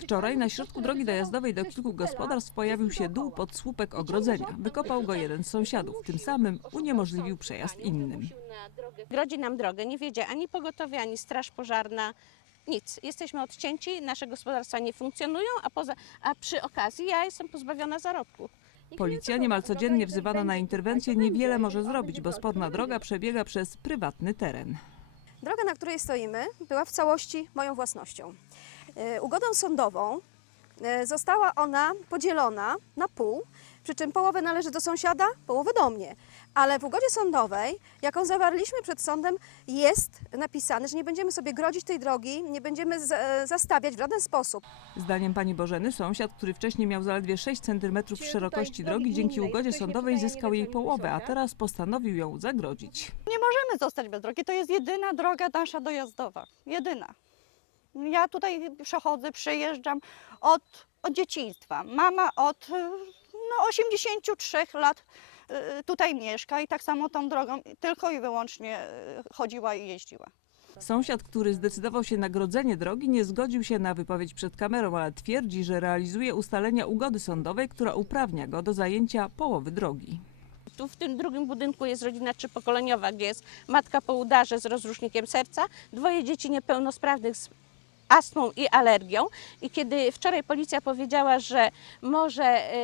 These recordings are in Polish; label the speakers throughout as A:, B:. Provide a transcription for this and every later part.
A: Wczoraj na środku drogi dojazdowej do kilku gospodarstw pojawił się dół pod słupek ogrodzenia. Wykopał go jeden z sąsiadów. Tym samym uniemożliwił przejazd innym.
B: Grodzi nam drogę. Nie wiedzie ani pogotowie, ani straż pożarna. Nic. Jesteśmy odcięci, nasze gospodarstwa nie funkcjonują, a, poza, a przy okazji ja jestem pozbawiona zarobku.
A: Policja niemal codziennie wzywana na interwencję niewiele może zrobić, bo sporna droga przebiega przez prywatny teren.
C: Droga, na której stoimy, była w całości moją własnością. E, Ugodą sądową e, została ona podzielona na pół, przy czym połowę należy do sąsiada, połowę do mnie. Ale w ugodzie sądowej, jaką zawarliśmy przed sądem, jest napisane, że nie będziemy sobie grodzić tej drogi, nie będziemy z- e, zastawiać w żaden sposób.
A: Zdaniem pani Bożeny, sąsiad, który wcześniej miał zaledwie 6 cm szerokości drogi, dzięki ugodzie sądowej zyskał jej połowę, a teraz postanowił ją zagrodzić.
D: Nie możemy zostać bez drogi. To jest jedyna droga nasza dojazdowa. Jedyna. Ja tutaj przechodzę, przejeżdżam od, od dzieciństwa. Mama od no, 83 lat y, tutaj mieszka i tak samo tą drogą tylko i wyłącznie y, chodziła i jeździła.
A: Sąsiad, który zdecydował się na grodzenie drogi, nie zgodził się na wypowiedź przed kamerą, ale twierdzi, że realizuje ustalenia ugody sądowej, która uprawnia go do zajęcia połowy drogi.
B: Tu w tym drugim budynku jest rodzina trzypokoleniowa, gdzie jest matka po udarze z rozrusznikiem serca, dwoje dzieci niepełnosprawnych z astmą i alergią. I kiedy wczoraj policja powiedziała, że może,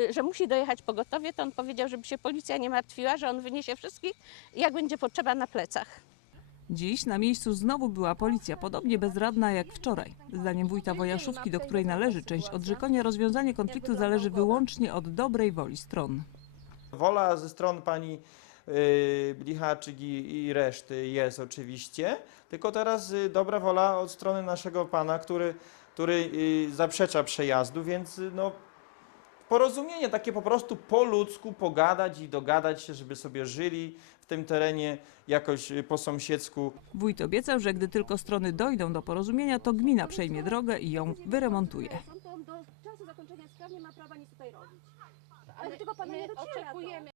B: y, że musi dojechać pogotowie, to on powiedział, żeby się policja nie martwiła, że on wyniesie wszystkich, jak będzie potrzeba na plecach.
A: Dziś na miejscu znowu była policja, podobnie bezradna jak wczoraj. Zdaniem wójta Wojaszówki, do której należy część odrzykonia, rozwiązanie konfliktu zależy wyłącznie od dobrej woli stron.
E: Wola ze strony pani Blichaczyk i, i reszty jest oczywiście, tylko teraz y, dobra wola od strony naszego pana, który, który y, zaprzecza przejazdu, więc y, no, porozumienie takie po prostu po ludzku pogadać i dogadać się, żeby sobie żyli w tym terenie jakoś y, po sąsiedzku.
A: Wójt obiecał, że gdy tylko strony dojdą do porozumienia, to gmina przejmie drogę i ją wyremontuje.
C: Do czasu zakończenia sprawy nie ma prawa nic tutaj robić. Ale do tego pana nie to.